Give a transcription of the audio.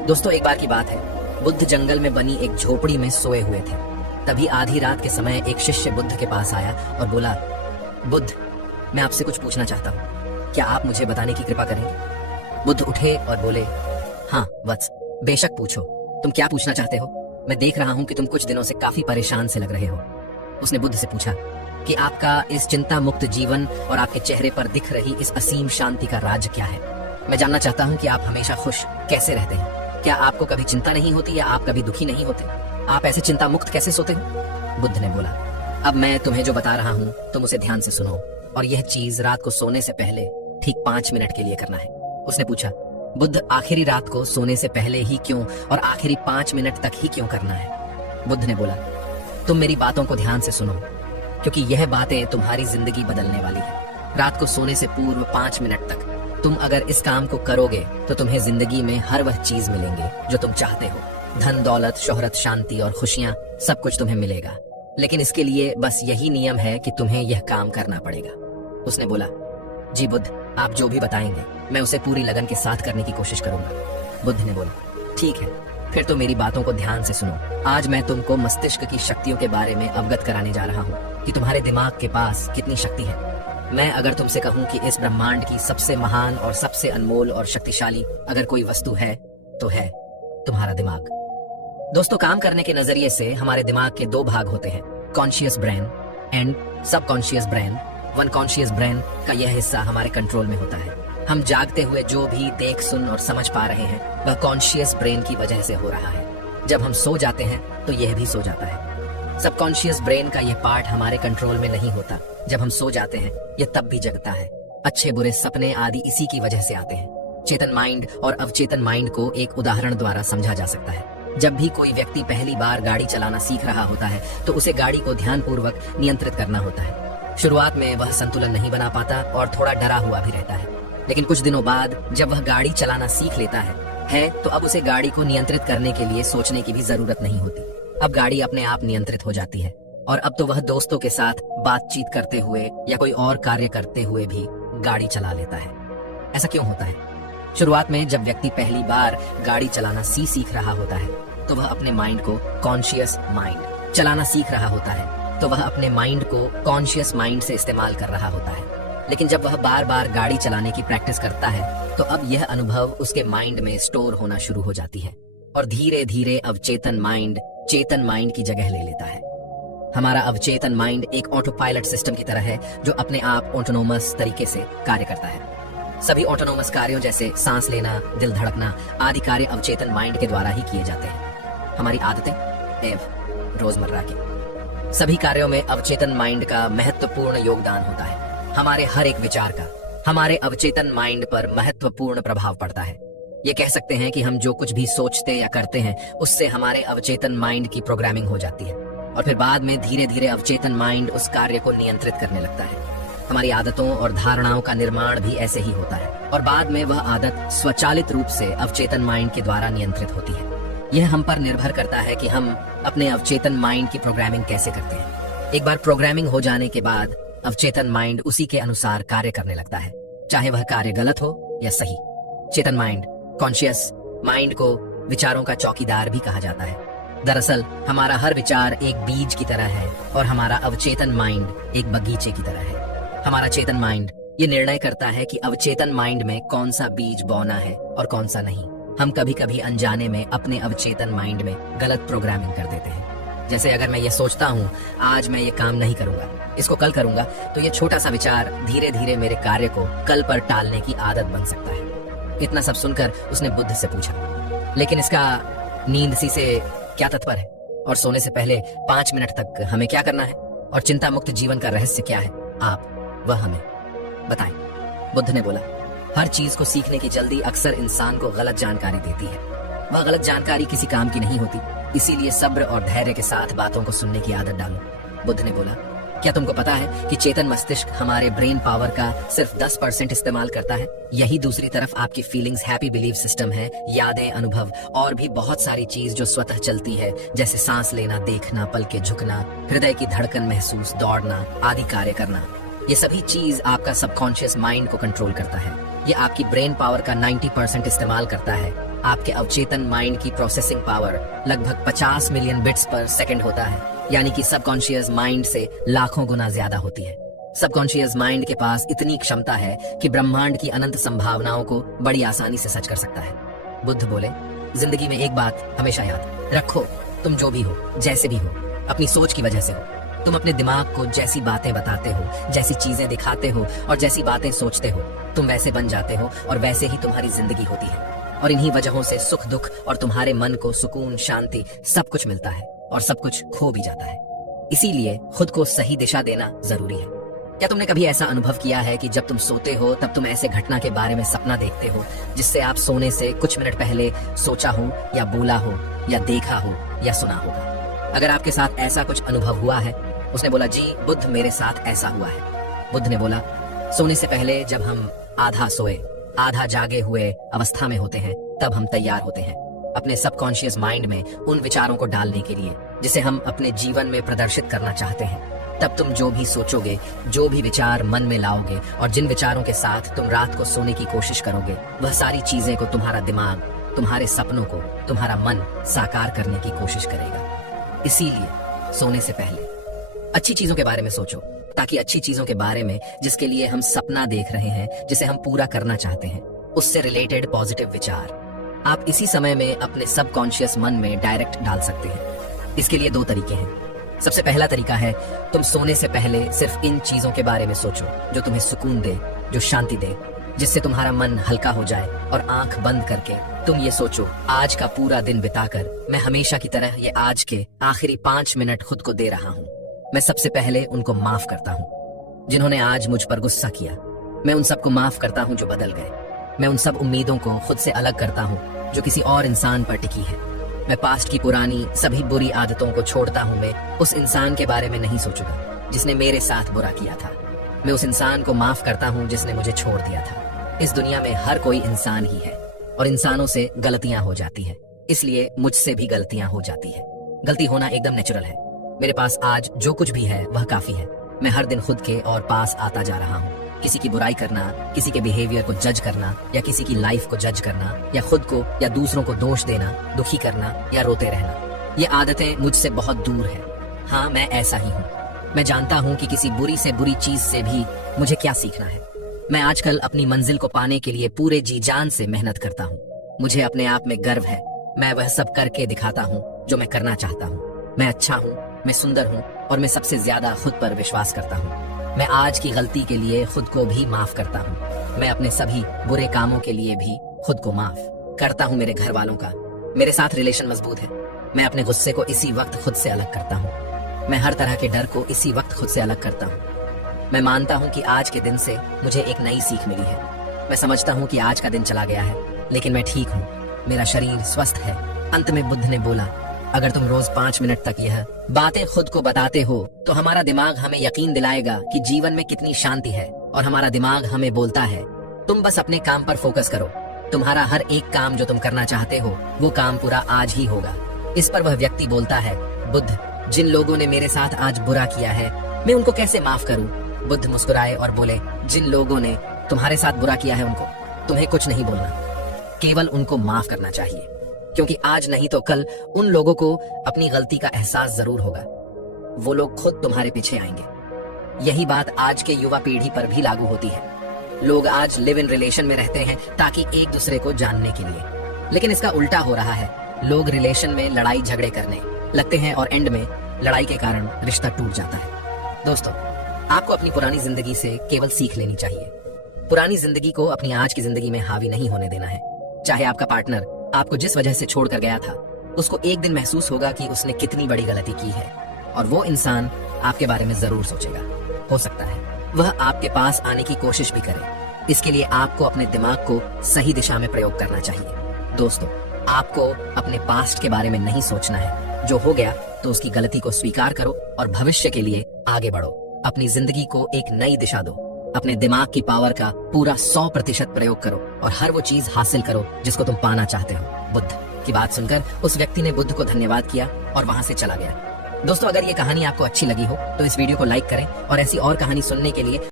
दोस्तों, एक बार की बात है, बुद्ध जंगल में बनी एक झोपड़ी में सोए हुए थे। तभी आधी रात के समय एक शिष्य बुद्ध के पास आया और बोला, बुद्ध, मैं आपसे कुछ पूछना चाहता हूँ, क्या आप मुझे बताने की कृपा करेंगे? बुद्ध उठे और बोले, हाँ वत्स, बेशक पूछो, तुम क्या पूछना चाहते हो? मैं देख रहा हूँ कि तुम कुछ दिनों से काफी परेशान से लग रहे हो। उसने बुद्ध से पूछा कि आपका इस चिंता मुक्त जीवन और आपके चेहरे पर दिख रही इस असीम शांति का राज क्या है? मैं जानना चाहता हूँ कि आप हमेशा खुश कैसे रहते हैं। क्या आपको कभी चिंता नहीं होती या आप कभी दुखी नहीं होते? आप ऐसे चिंता मुक्त कैसे सोते हो? बुद्ध ने बोला, अब मैं तुम्हें जो बता रहा हूँ तुम उसे ध्यान से सुनो, और यह चीज रात को सोने से पहले ठीक 5 मिनट के लिए करना है। उसने पूछा, बुद्ध, आखिरी रात को सोने से पहले ही क्यों और आखिरी 5 मिनट तक ही क्यों करना है? बुद्ध ने बोला, तुम मेरी बातों को ध्यान से सुनो, क्योंकि यह बातें तुम्हारी जिंदगी बदलने वाली है। रात को सोने से पूर्व 5 मिनट तक तुम अगर इस काम को करोगे तो तुम्हें जिंदगी में हर वह चीज मिलेंगे जो तुम चाहते हो। धन, दौलत, शोहरत, शांति और खुशियां, सब कुछ तुम्हें मिलेगा। लेकिन इसके लिए बस यही नियम है कि तुम्हें यह काम करना पड़ेगा। उसने बोला, जी बुद्ध, आप जो भी बताएंगे मैं उसे पूरी लगन के साथ करने की कोशिश करूंगा। बुद्ध ने बोला, ठीक है, फिर तो मेरी बातों को ध्यान से सुनो। आज मैं तुमको मस्तिष्क की शक्तियों के बारे में अवगत कराने जा रहा हूँ कि तुम्हारे दिमाग के पास कितनी शक्ति है। मैं अगर तुमसे कहूँ कि इस ब्रह्मांड की सबसे महान और सबसे अनमोल और शक्तिशाली अगर कोई वस्तु है तो है तुम्हारा दिमाग। दोस्तों, काम करने के नजरिए से हमारे दिमाग के 2 भाग होते हैं, conscious brain and subconscious brain. Conscious brain का यह हिस्सा हमारे कंट्रोल में होता है। हम जागते हुए जो भी देख, सुन और समझ पा रहे हैं वह कॉन्शियस ब्रेन की वजह से हो रहा है। जब हम सो जाते हैं तो यह भी सो जाता है। सबकॉन्शियस ब्रेन का यह पार्ट हमारे कंट्रोल में नहीं होता। जब हम सो जाते हैं यह तब भी जगता है। अच्छे बुरे सपने आदि इसी की वजह से आते हैं। चेतन माइंड और अवचेतन माइंड को एक उदाहरण द्वारा समझा जा सकता है। जब भी कोई व्यक्ति पहली बार गाड़ी चलाना सीख रहा होता है तो उसे गाड़ी को ध्यानपूर्वक नियंत्रित करना होता है। शुरुआत में वह संतुलन नहीं बना पाता और थोड़ा डरा हुआ भी रहता है, लेकिन कुछ दिनों बाद जब वह गाड़ी चलाना सीख लेता है तो अब उसे गाड़ी को नियंत्रित करने के लिए सोचने की भी जरूरत नहीं होती। अब गाड़ी अपने आप नियंत्रित हो जाती है और अब तो वह दोस्तों के साथ बातचीत करते हुए या कोई और कार्य करते हुए भी गाड़ी चला लेता है। ऐसा क्यों होता है? शुरुआत में जब व्यक्ति पहली बार गाड़ी चलाना सीख रहा होता है तो वह अपने माइंड को कॉन्शियस माइंड चलाना सीख रहा होता है, तो वह अपने माइंड को कॉन्शियस माइंड से इस्तेमाल कर रहा होता है। लेकिन जब वह बार बार गाड़ी चलाने की प्रैक्टिस करता है तो अब यह अनुभव उसके माइंड में स्टोर होना शुरू हो जाती है और धीरे धीरे अवचेतन माइंड चेतन माइंड की जगह ले लेता है। हमारा अवचेतन माइंड एक ऑटो पायलट सिस्टम की तरह है जो अपने आप ऑटोनोमस तरीके से कार्य करता है। सभी ऑटोनोमस कार्यों जैसे सांस लेना, दिल धड़कना आदि कार्य अवचेतन माइंड के द्वारा ही किए जाते हैं। हमारी आदतें एवं रोजमर्रा के सभी कार्यों में अवचेतन माइंड का महत्वपूर्ण योगदान होता है। हमारे हर एक विचार का हमारे अवचेतन माइंड पर महत्वपूर्ण प्रभाव पड़ता है। ये कह सकते हैं कि हम जो कुछ भी सोचते या करते हैं उससे हमारे अवचेतन माइंड की प्रोग्रामिंग हो जाती है और फिर बाद में धीरे धीरे अवचेतन माइंड उस कार्य को नियंत्रित करने लगता है। हमारी आदतों और धारणाओं का निर्माण भी ऐसे ही होता है और बाद में वह आदत स्वचालित रूप से अवचेतन माइंड के द्वारा नियंत्रित होती है। यह हम पर निर्भर करता है कि हम अपने अवचेतन माइंड की प्रोग्रामिंग कैसे करते हैं। एक बार प्रोग्रामिंग हो जाने के बाद अवचेतन माइंड उसी के अनुसार कार्य करने लगता है, चाहे वह कार्य गलत हो या सही। चेतन माइंड कॉन्शियस माइंड को विचारों का चौकीदार भी कहा जाता है। दरअसल हमारा हर विचार एक बीज की तरह है और हमारा अवचेतन माइंड एक बगीचे की तरह है। हमारा चेतन माइंड ये निर्णय करता है कि अवचेतन माइंड में कौन सा बीज बोना है और कौन सा नहीं। हम कभी कभी अनजाने में अपने अवचेतन माइंड में गलत प्रोग्रामिंग कर देते हैं। जैसे अगर मैं ये सोचता हूँ आज मैं ये काम नहीं करूंगा, इसको कल करूंगा, तो ये छोटा सा विचार धीरे धीरे मेरे कार्य को कल पर टालने की आदत बन सकता है। इतना सब सुनकर उसने बुद्ध से पूछा, लेकिन इसका नींद सी से क्या तात्पर्य है? और सोने से पहले 5 मिनट तक हमें क्या करना है? और चिंता मुक्त जीवन का रहस्य क्या है? आप वह हमें बताएं। बुद्ध ने बोला, हर चीज को सीखने की जल्दी अक्सर इंसान को गलत जानकारी देती है। वह गलत जानकारी किसी काम की नहीं होती, इसीलिए सब्र और धैर्य के साथ बातों को सुनने की आदत डालो। बुद्ध ने बोला, क्या तुमको पता है कि चेतन मस्तिष्क हमारे ब्रेन पावर का सिर्फ 10% इस्तेमाल करता है? यही दूसरी तरफ आपकी फीलिंग्स, हैप्पी बिलीफ सिस्टम है, यादें, अनुभव और भी बहुत सारी चीज जो स्वतः चलती है, जैसे सांस लेना, देखना, पल के झुकना, हृदय की धड़कन महसूस, दौड़ना आदि कार्य करना। ये सभी चीज आपका सबकॉन्शियस माइंड को कंट्रोल करता है। ये आपकी ब्रेन पावर का 90% इस्तेमाल करता है आपके अवचेतन माइंड की प्रोसेसिंग पावर लगभग 50 मिलियन बिट्स पर सेकंड होता है, यानी कि सबकॉन्शियस माइंड से लाखों गुना ज्यादा होती है। सबकॉन्शियस माइंड के पास इतनी क्षमता है कि ब्रह्मांड की अनंत संभावनाओं को बड़ी आसानी से सच कर सकता है। बुद्ध बोले, जिंदगी में एक बात हमेशा याद रखो, तुम जो भी हो, जैसे भी हो, अपनी सोच की वजह से हो। तुम अपने दिमाग को जैसी बातें बताते हो, जैसी चीजें दिखाते हो और जैसी बातें सोचते हो, तुम वैसे बन जाते हो और वैसे ही तुम्हारी जिंदगी होती है। और इन्हीं वजहों से सुख दुख और तुम्हारे मन को सुकून शांति सब कुछ मिलता है और सब कुछ खो भी जाता है। इसीलिए खुद को सही दिशा देना जरूरी है। क्या तुमने कभी ऐसा अनुभव किया है कि जब तुम सोते हो तब तुम ऐसे घटना के बारे में सपना देखते हो जिससे आप सोने से कुछ मिनट पहले सोचा हो या बोला हो या देखा हो या सुना होगा? अगर आपके साथ ऐसा कुछ अनुभव हुआ है, उसने बोला, जी बुद्ध मेरे साथ ऐसा हुआ है। बुद्ध ने बोला, सोने से पहले जब हम आधा सोए आधा जागे हुए अवस्था में होते हैं तब हम तैयार होते हैं अपने सबकॉन्शियस माइंड में उन विचारों को डालने के लिए जिसे हम अपने जीवन में प्रदर्शित करना चाहते हैं। तब तुम जो भी सोचोगे, जो भी विचार मन में लाओगे और जिन विचारों के साथ तुम रात को सोने की कोशिश करोगे, वह सारी चीजें को तुम्हारा दिमाग, तुम्हारे सपनों को तुम्हारा मन साकार करने की कोशिश करेगा। इसीलिए सोने से पहले अच्छी चीजों के बारे में सोचो, ताकि अच्छी चीजों के बारे में जिसके लिए हम सपना देख रहे हैं, जिसे हम पूरा करना चाहते हैं, उससे रिलेटेड पॉजिटिव विचार आप इसी समय में अपने सबकॉन्शियस मन में डायरेक्ट डाल सकते हैं। इसके लिए दो तरीके हैं। सबसे पहला तरीका है, तुम सोने से पहले सिर्फ इन चीजों के बारे में सोचो जो तुम्हें सुकून दे, जो शांति दे, जिससे तुम्हारा मन हल्का हो जाए और आंख बंद करके तुम ये सोचो, आज का पूरा दिन बिताकर मैं हमेशा की तरह ये आज के आखिरी 5 मिनट खुद को दे रहा हूँ। मैं सबसे पहले उनको माफ करता हूँ जिन्होंने आज मुझ पर गुस्सा किया। मैं उन सबको माफ करता हूँ जो बदल गए। मैं उन सब उम्मीदों को खुद से अलग करता हूँ जो किसी और इंसान पर टिकी है। मैं पास्ट की पुरानी सभी बुरी आदतों को छोड़ता हूँ। मैं उस इंसान के बारे में नहीं सोचूंगा जिसने मेरे साथ बुरा किया था। मैं उस इंसान को माफ करता हूँ जिसने मुझे छोड़ दिया था। इस दुनिया में हर कोई इंसान ही है और इंसानों से गलतियां हो जाती है, इसलिए मुझसे भी गलतियां हो जाती है। गलती होना एकदम नेचुरल है। मेरे पास आज जो कुछ भी है वह काफी है। मैं हर दिन खुद के और पास आता जा रहा हूँ। किसी की बुराई करना, किसी के बिहेवियर को जज करना या किसी की लाइफ को जज करना या खुद को या दूसरों को दोष देना, दुखी करना या रोते रहना, ये आदतें मुझसे बहुत दूर है। हाँ, मैं ऐसा ही हूँ। मैं जानता हूँ कि किसी बुरी से बुरी चीज से भी मुझे क्या सीखना है। मैं आजकल अपनी मंजिल को पाने के लिए पूरे जी जान से मेहनत करता हूँ। मुझे अपने आप में गर्व है। मैं वह सब करके दिखाता हूँ जो मैं करना चाहता हूँ। मैं अच्छा हूँ, मैं सुंदर हूँ और मैं सबसे ज्यादा खुद पर विश्वास करता हूँ। मैं आज की गलती के लिए खुद को भी माफ करता हूँ। मैं अपने सभी बुरे कामों के लिए भी खुद को माफ करता हूँ। मेरे घर वालों का मेरे साथ रिलेशन मजबूत है। मैं अपने गुस्से को इसी वक्त खुद से अलग करता हूँ। मैं हर तरह के डर को इसी वक्त खुद से अलग करता हूँ। मैं मानता हूँ कि आज के दिन से मुझे एक नई सीख मिली है। मैं समझता हूँ कि आज का दिन चला गया है, लेकिन मैं ठीक हूँ। मेरा शरीर स्वस्थ है। अंत में बुद्ध ने बोला, अगर तुम रोज 5 मिनट तक यह बातें खुद को बताते हो तो हमारा दिमाग हमें यकीन दिलाएगा कि जीवन में कितनी शांति है। और हमारा दिमाग हमें बोलता है, तुम बस अपने काम पर फोकस करो। तुम्हारा हर एक काम जो तुम करना चाहते हो वो काम पूरा आज ही होगा। इस पर वह व्यक्ति बोलता है, बुद्ध, जिन लोगों ने मेरे साथ आज बुरा किया है मैं उनको कैसे माफ करूं? बुद्ध मुस्कुराए और बोले, जिन लोगों ने तुम्हारे साथ बुरा किया है उनको तुम्हें कुछ नहीं बोलना, केवल उनको माफ करना चाहिए, क्योंकि आज नहीं तो कल उन लोगों को अपनी गलती का एहसास जरूर होगा। वो लोग खुद तुम्हारे पीछे आएंगे। यही बात आज के युवा पीढ़ी पर भी लागू होती है। लोग आज लिव इन रिलेशन में रहते हैं ताकि एक दूसरे को जानने के लिए, लेकिन इसका उल्टा हो रहा है। लोग रिलेशन में लड़ाई झगड़े करने लगते हैं और एंड में लड़ाई के कारण रिश्ता टूट जाता है। दोस्तों, आपको अपनी पुरानी जिंदगी से केवल सीख लेनी चाहिए। पुरानी जिंदगी को अपनी आज की जिंदगी में हावी नहीं होने देना है। चाहे आपका पार्टनर आपको जिस वजह से छोड़कर गया था, उसको एक दिन महसूस होगा कि उसने कितनी बड़ी गलती की है और वो इंसान आपके बारे में जरूर सोचेगा। हो सकता है वह आपके पास आने की कोशिश भी करे। इसके लिए आपको अपने दिमाग को सही दिशा में प्रयोग करना चाहिए। दोस्तों, आपको अपने पास्ट के बारे में नहीं सोचना है। जो हो गया तो उसकी गलती को स्वीकार करो और भविष्य के लिए आगे बढ़ो। अपनी जिंदगी को एक नई दिशा दो। अपने दिमाग की पावर का पूरा 100% प्रयोग करो और हर वो चीज हासिल करो जिसको तुम पाना चाहते हो। बुद्ध की बात सुनकर उस व्यक्ति ने बुद्ध को धन्यवाद किया और वहां से चला गया। दोस्तों, अगर ये कहानी आपको अच्छी लगी हो तो इस वीडियो को लाइक करें और ऐसी और कहानी सुनने के लिए